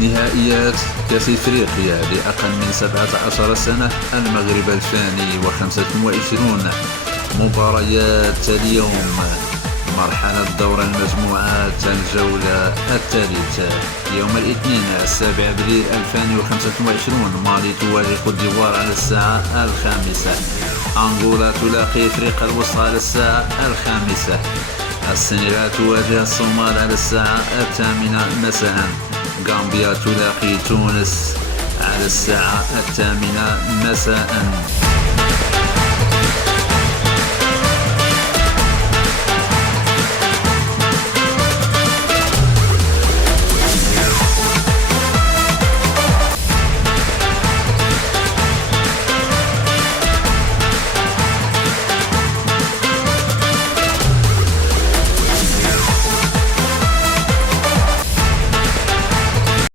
نهائيات كأس إفريقيا لأقل من 17 سنة، المغرب 2025. مباريات اليوم: مرحلة دور المجموعات، الجولة الثالثة. يوم الاثنين 7 أبريل 2025، مالي تواجه كوت ديفوار على الساعة 5. أنغولا تلاقي أفريقيا الوسطى على الساعة 5. السنغال تواجه الصومال على الساعة 8 مساء. غامبيا تلاقي تونس على الساعة 8 مساء.